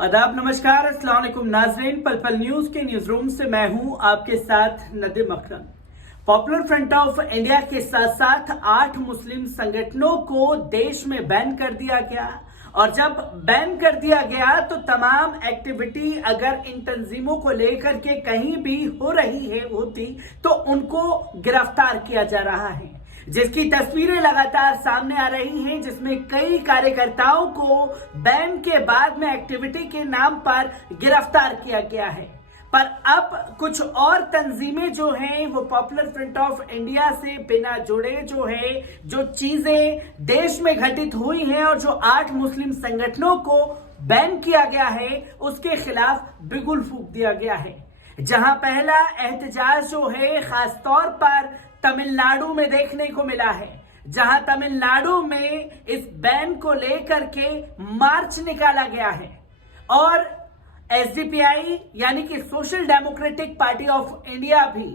आदाब, नमस्कार, अस्सलाम वालेकुम नाज़रीन। पल पल न्यूज के न्यूज रूम से मैं हूं आपके साथ नदीम अकरम। पॉपुलर फ्रंट ऑफ इंडिया के साथ साथ 8 मुस्लिम संगठनों को देश में बैन कर दिया गया और जब बैन कर दिया गया तो तमाम एक्टिविटी अगर इन तंजीमों को लेकर के कहीं भी हो रही है होती तो उनको गिरफ्तार किया जा रहा है, जिसकी तस्वीरें लगातार सामने आ रही हैं, जिसमें कई कार्यकर्ताओं को बैन के बाद में एक्टिविटी के नाम पर गिरफ्तार किया गया है। पर अब कुछ और तंजीमें जो हैं वो पॉपुलर फ्रंट ऑफ इंडिया से बिना जुड़े जो चीजें देश में घटित हुई हैं और जो 8 मुस्लिम संगठनों को बैन किया गया है उसके खिलाफ बिगुल फूंक दिया गया है। जहां पहला एहतजाज जो है खासतौर पर तमिलनाडु में देखने को मिला है, जहां तमिलनाडु में इस बैन को लेकर के मार्च निकाला गया है और एसडीपीआई यानी कि social democratic party of India भी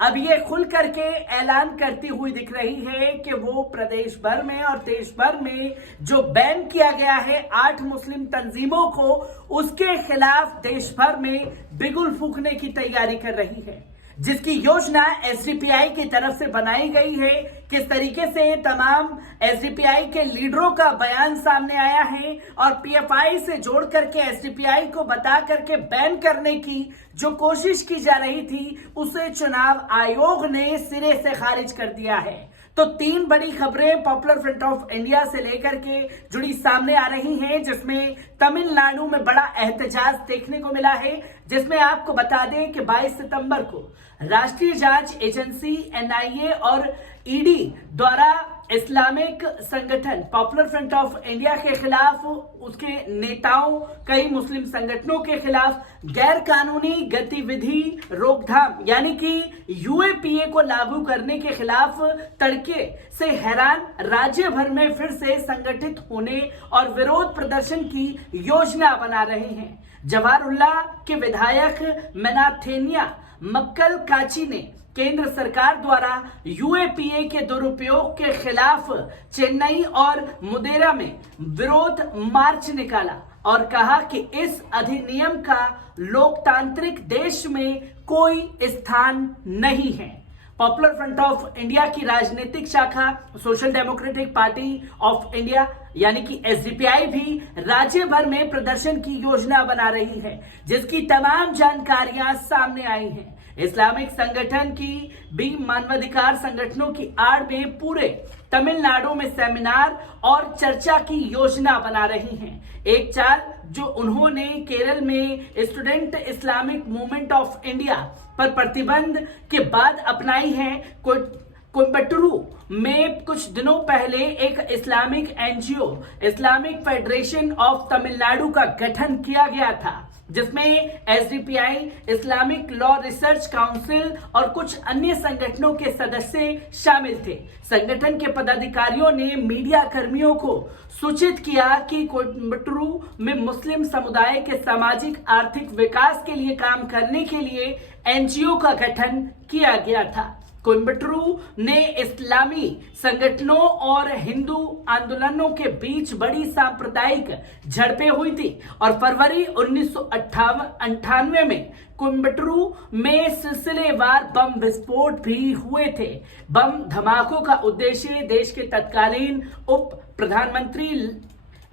अब ये खुल करके ऐलान करती हुई दिख रही है कि वो प्रदेश भर में और देश भर में जो बैन किया गया है 8 मुस्लिम तंजीमों को, उसके खिलाफ देश भर में बिगुल फूंकने की तैयारी कर रही है, जिसकी योजना एसडीपीआई की तरफ से बनाई गई है। किस तरीके से तमाम एसडीपीआई के लीडरों का बयान सामने आया है और पीएफआई से जोड़ करके एसडीपीआई को बता करके बैन करने की जो कोशिश की जा रही थी उसे चुनाव आयोग ने सिरे से खारिज कर दिया है। तो 3 बड़ी खबरें पॉपुलर फ्रंट ऑफ इंडिया से लेकर के जुड़ी सामने आ रही हैं, जिसमें तमिलनाडु में बड़ा एहतजाज देखने को मिला है, जिसमें आपको बता दें कि 22 सितंबर को राष्ट्रीय जांच एजेंसी एनआईए और ईडी द्वारा इस्लामिक संगठन पॉपुलर फ्रंट ऑफ इंडिया के खिलाफ, उसके नेताओं, कई मुस्लिम संगठनों के खिलाफ गैर कानूनी गतिविधि रोकथाम यानी कि यूएपीए को लागू करने के खिलाफ तड़के से हैरान राज्य भर में फिर से संगठित होने और विरोध प्रदर्शन की योजना बना रहे हैं। जवाहरुल्लाह के विधायक मेनाथेनिया मक्कल काची ने केंद्र सरकार द्वारा यूएपीए के दुरुपयोग के खिलाफ चेन्नई और मुदेरा में विरोध मार्च निकाला और कहा कि इस अधिनियम का लोकतांत्रिक देश में कोई स्थान नहीं है। पॉपुलर फ्रंट ऑफ इंडिया की राजनीतिक शाखा social democratic party of India यानी कि एसडीपीआई भी राज्य भर में प्रदर्शन की योजना बना रही है, जिसकी तमाम जानकारियां सामने आई हैं। इस्लामिक संगठन की भी मानवाधिकार संगठनों की आड़ में पूरे तमिलनाडु में सेमिनार और चर्चा की योजना बना रही हैं। एक चाल जो उन्होंने केरल में student Islamic movement of India पर प्रतिबंध के बाद अपनाई है। कोयम्बटूरू में कुछ दिनों पहले एक Islamic NGO Islamic federation of Tamil Nadu का गठन किया गया था, जिसमें SDPI, Islamic law research council और कुछ अन्य संगठनों के सदस्य शामिल थे। संगठन के पदाधिकारियों ने मीडिया कर्मियों को सूचित किया कि कोयम्बटूरू में मुस्लिम समुदाय के सामाजिक आर्थिक विकास के लिए काम करने के लिए एनजीओ का गठन किया गया था। कोयम्बटूरू ने इस्लामी संगठनों और हिंदू आंदोलनों के बीच बड़ी सांप्रदायिक झड़पें हुई थी और फरवरी 1998 में कोयम्बटूरू में सिलसिलेवार बम विस्फोट भी हुए थे। बम धमाकों का उद्देश्य देश के तत्कालीन उप प्रधानमंत्री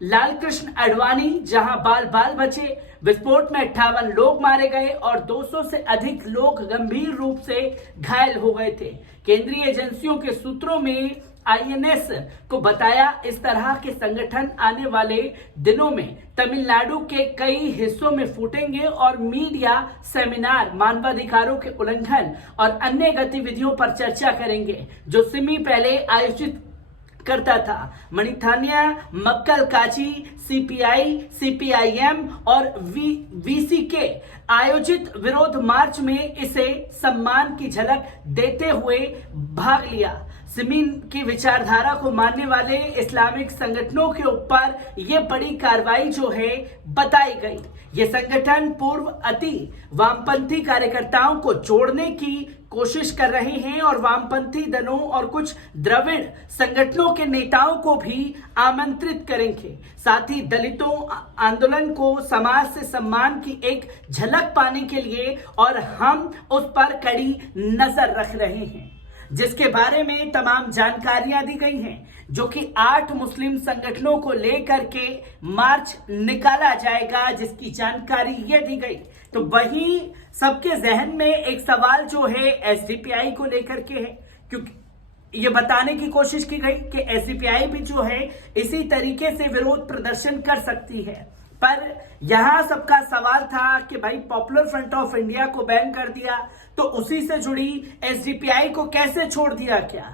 लालकृष्ण आडवाणी जहां बाल बाल बचे। विस्फोट में 58 लोग मारे गए और 200 से अधिक लोग गंभीर रूप से घायल हो गए थे। केंद्रीय एजेंसियों के सूत्रों में आईएनएस को बताया इस तरह के संगठन आने वाले दिनों में तमिलनाडु के कई हिस्सों में फूटेंगे और मीडिया सेमिनार, मानवाधिकारों के उल्लंघन और अन्य गतिविधियों पर चर्चा करेंगे, जो सिमी पहले आयोजित करता था। मणिथानिया मक्कल काची सीपीआई, सीपीआईएम और वीसीके आयोजित विरोध मार्च में इसे सम्मान की झलक देते हुए भाग लिया। सिमीन की विचारधारा को मानने वाले इस्लामिक संगठनों के ऊपर ये बड़ी कार्रवाई जो है बताई गई। ये संगठन पूर्व अति वामपंथी कार्यकर्ताओं को जोड़ने की कोशिश कर रहे हैं और वामपंथी दलों और कुछ द्रविड़ संगठनों के नेताओं को भी आमंत्रित करेंगे। साथ ही दलितों आंदोलन को समाज से सम्मान की एक झलक पाने के लिए और हम उस पर कड़ी नजर रख रहे हैं, जिसके बारे में तमाम जानकारियां दी गई हैं, जो कि 8 मुस्लिम संगठनों को लेकर के मार्च निकाला जाएगा, जिसकी जानकारी ये दी गई। तो वहीं सबके जहन में एक सवाल जो है एसडीपीआई को लेकर के है, क्योंकि ये बताने की कोशिश की गई कि एसडीपीआई भी जो है इसी तरीके से विरोध प्रदर्शन कर सकती है। पर यहां सबका सवाल था कि भाई पॉपुलर फ्रंट ऑफ इंडिया को बैन कर दिया तो उसी से जुड़ी एसडीपीआई को कैसे छोड़ दिया क्या?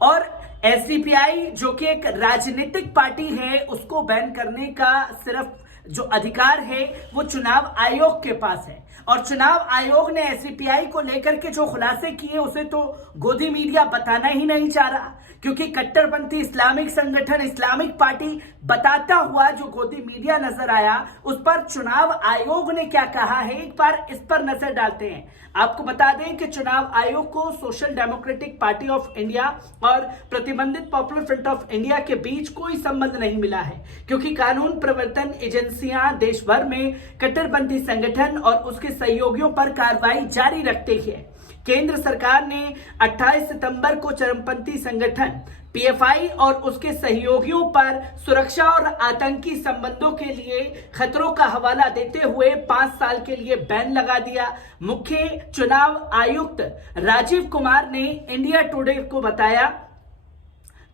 और एसडीपीआई जो कि एक राजनीतिक पार्टी है, उसको बैन करने का सिर्फ जो अधिकार है वो चुनाव आयोग के पास है। और चुनाव आयोग ने एसडीपीआई को लेकर के जो खुलासे किए उसे तो गोदी मीडिया बताना ही नहीं चाह रहा, क्योंकि कट्टरपंथी इस्लामिक संगठन, इस्लामिक पार्टी बताता हुआ जो गोदी मीडिया नजर आया, उस पर चुनाव आयोग ने क्या कहा है, एक बार इस पर नजर डालते हैं। आपको बता दें कि चुनाव आयोग को social democratic party of India और प्रतिबंधित पॉपुलर फ्रंट ऑफ इंडिया के बीच कोई संबंध नहीं मिला है, क्योंकि कानून प्रवर्तन एजेंसियां देश भर में कट्टरपंथी संगठन और उसके सहयोगियों पर कार्रवाई जारी रखते हैं। केंद्र सरकार ने 28 सितंबर को चरमपंथी संगठन पीएफआई और उसके सहयोगियों पर सुरक्षा और आतंकी संबंधों के लिए खतरों का हवाला देते हुए 5 साल के लिए बैन लगा दिया। मुख्य चुनाव आयुक्त राजीव कुमार ने इंडिया टुडे को बताया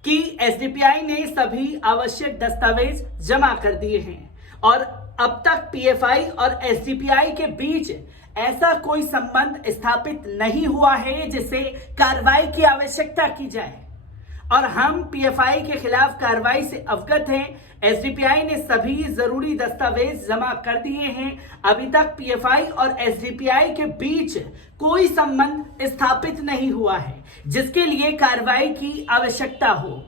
कि एसडीपीआई ने सभी आवश्यक दस्तावेज जमा कर दिए हैं और अब तक पीएफआई और एसडीपीआई के बीच ऐसा कोई संबंध स्थापित नहीं हुआ है जिससे कार्रवाई की आवश्यकता की जाए, और हम पीएफआई के खिलाफ कार्रवाई से अवगत हैं। एसडीपीआई ने सभी जरूरी दस्तावेज जमा कर दिए हैं। अभी तक पीएफआई और एसडीपीआई के बीच कोई संबंध स्थापित नहीं हुआ है जिसके लिए कार्रवाई की आवश्यकता हो।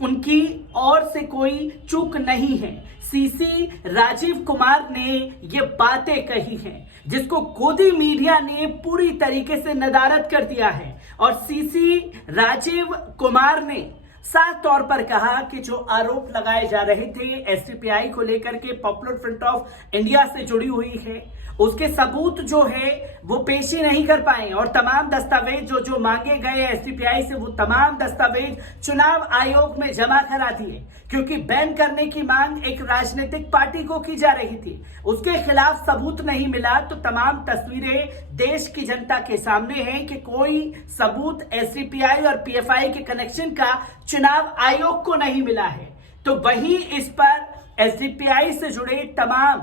उनकी ओर से कोई चूक नहीं है। सीसी राजीव कुमार ने ये बातें कही हैं, जिसको गोदी मीडिया ने पूरी तरीके से नदारद कर दिया है। और सीसी राजीव कुमार ने साफ तौर पर कहा कि जो आरोप लगाए जा रहे थे एसडीपीआई को लेकर के पॉपुलर फ्रंट ऑफ इंडिया से जुड़ी हुई है, उसके सबूत जो है वो पेश ही नहीं कर पाए, और तमाम दस्तावेज जो मांगे गए एसडीपीआई से वो तमाम दस्तावेज चुनाव आयोग में जमा करा दिए, क्योंकि बैन करने की मांग एक राजनीतिक पार्टी को की जा रही थी। उसके खिलाफ सबूत नहीं मिला तो तमाम तस्वीरें देश की जनता के सामने हैं कि कोई सबूत एसडीपीआई और पीएफआई के कनेक्शन का चुनाव आयोग को नहीं मिला है। तो वहीं इस पर एसडीपीआई से जुड़े तमाम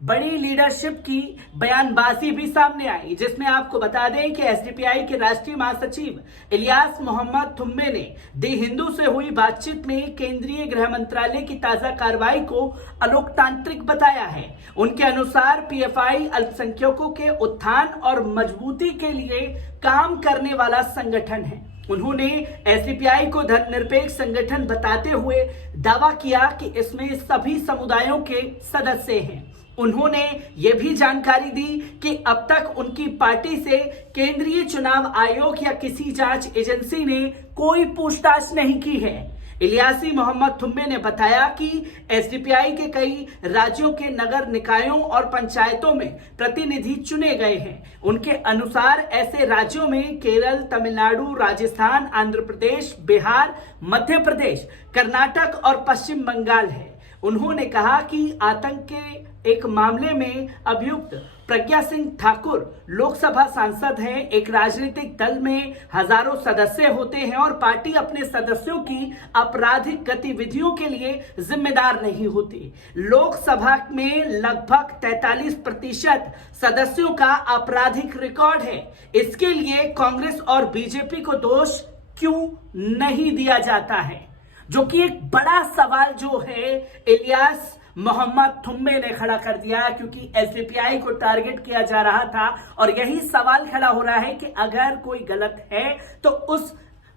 बड़ी लीडरशिप की बयानबाजी भी सामने आई, जिसमें आपको बता दें कि एसडीपीआई के राष्ट्रीय महासचिव इलियास मोहम्मद थुम्मे ने दी हिंदू से हुई बातचीत में केंद्रीय गृह मंत्रालय की ताजा कार्रवाई को अलोकतांत्रिक बताया है। उनके अनुसार पीएफआई अल्पसंख्यकों के उत्थान और मजबूती के लिए काम करने वाला संगठन है। उन्होंने एसडीपीआई को धर्मनिरपेक्ष संगठन बताते हुए दावा किया कि इसमें सभी समुदायों के सदस्य हैं। उन्होंने ये भी जानकारी दी कि अब तक उनकी पार्टी से केंद्रीय चुनाव आयोग या किसी जांच एजेंसी ने कोई पूछताछ नहीं की है। इलियासी मोहम्मद थुम्मे ने बताया कि एसडीपीआई के कई राज्यों के नगर निकायों और पंचायतों में प्रतिनिधि चुने गए हैं। उनके अनुसार ऐसे राज्यों में केरल, तमिलनाडु, राजस्थान, आंध्र प्रदेश, बिहार, मध्य प्रदेश, कर्नाटक और पश्चिम बंगाल है। उन्होंने कहा कि आतंक के एक मामले में अभियुक्त प्रज्ञा सिंह ठाकुर लोकसभा सांसद हैं। एक राजनीतिक दल में हजारों सदस्य होते हैं और पार्टी अपने सदस्यों की आपराधिक गतिविधियों के लिए जिम्मेदार नहीं होती। लोकसभा में लगभग 43% सदस्यों का आपराधिक रिकॉर्ड है। इसके लिए कांग्रेस और बीजेपी को दोष क्यों नहीं दिया जाता है, जो कि एक बड़ा सवाल जो है इलियास मोहम्मद थुम्मे ने खड़ा कर दिया, क्योंकि एसडीपीआई को टारगेट किया जा रहा था। और यही सवाल खड़ा हो रहा है कि अगर कोई गलत है तो उस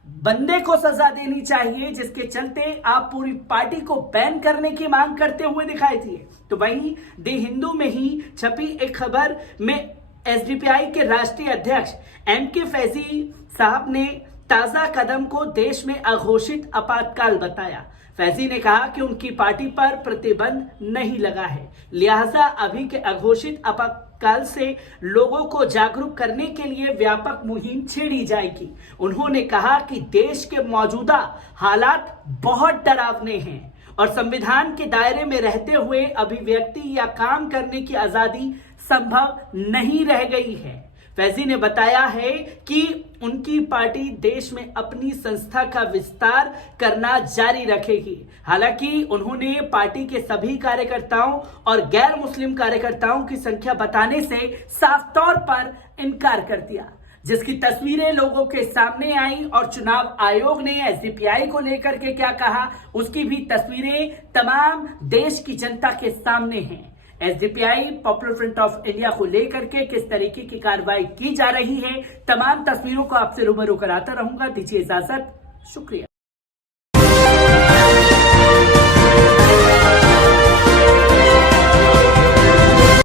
बंदे को सजा देनी चाहिए, जिसके चलते आप पूरी पार्टी को बैन करने की मांग करते हुए दिखाई दिए। तो वहीं दी हिंदू में ही छपी एक खबर में एसडीपीआई के राष्ट्रीय अध्यक्ष एमके फैजी साहब ने ताजा कदम को देश में अघोषित आपातकाल बताया। फैजी ने कहा कि उनकी पार्टी पर प्रतिबंध नहीं लगा है, लिहाजा अभी के अघोषित आपातकाल से लोगों को जागरूक करने के लिए व्यापक मुहिम छेड़ी जाएगी। उन्होंने कहा कि देश के मौजूदा हालात बहुत डरावने हैं और संविधान के दायरे में रहते हुए अभिव्यक्ति या काम करने की आजादी संभव नहीं रह गई है। फैजी ने बताया है कि उनकी पार्टी देश में अपनी संस्था का विस्तार करना जारी रखेगी। हालांकि उन्होंने पार्टी के सभी कार्यकर्ताओं और गैर मुस्लिम कार्यकर्ताओं की संख्या बताने से साफ तौर पर इनकार कर दिया, जिसकी तस्वीरें लोगों के सामने आई और चुनाव आयोग ने एसडीपीआई को लेकर के क्या कहा उसकी भी तस्वीरें तमाम देश की जनता के सामने हैं। SDPI popular front of India को लेकर के किस तरीके की कार्रवाई की जा रही है, तमाम तस्वीरों को आपसे रूबरू कराता रहूंगा। दीजिए इजाजत, शुक्रिया।